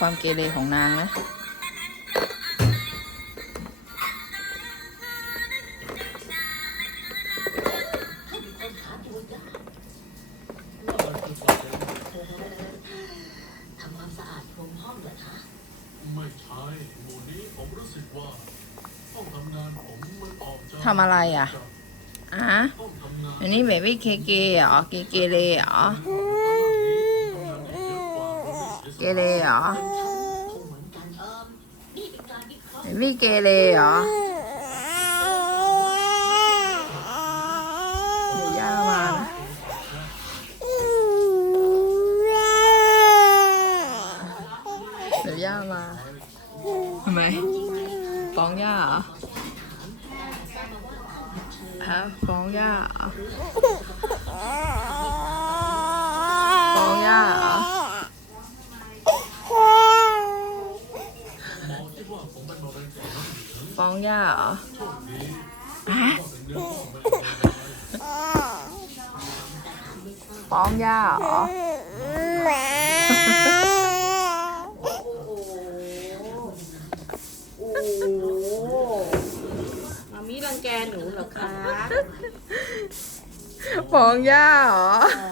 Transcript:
ความเกเรของนางนะ ทำความสะอาดพรมห้องเหรอคะไม่ใช่หมู่นี้ผมรู้สึกว่าห้องทำงานผมมันออกจากทำอะไรอะ อะ ห้องทำงาน อันนี้เบบี้เคเกเหรอ เกเกเรเหรอ เกเรเหรอคงเหมือนกันเอิมนี่เป็นการวิเคราะห์เบบี้เกเรเหรอเดี๋ยวย่ามานะเดี๋ยวย่ามาทำไมฟ้องย่าเหรอฮะฟ้องย่าเหรอฟ้องย่าเหรอ หมอคิดว่าผมเป็นมะเร็งต่อมน้ำเหลือง ฟ้องย่าเหรอโชคดีฮะเป็นเนื้อห้องไม่เป็นไรฟ้องย่าเหรอ โอ้มามีรังแกหนูเหรอคะ ฟ้องย่าเหรออ๋อมันไม่ใช่โอ้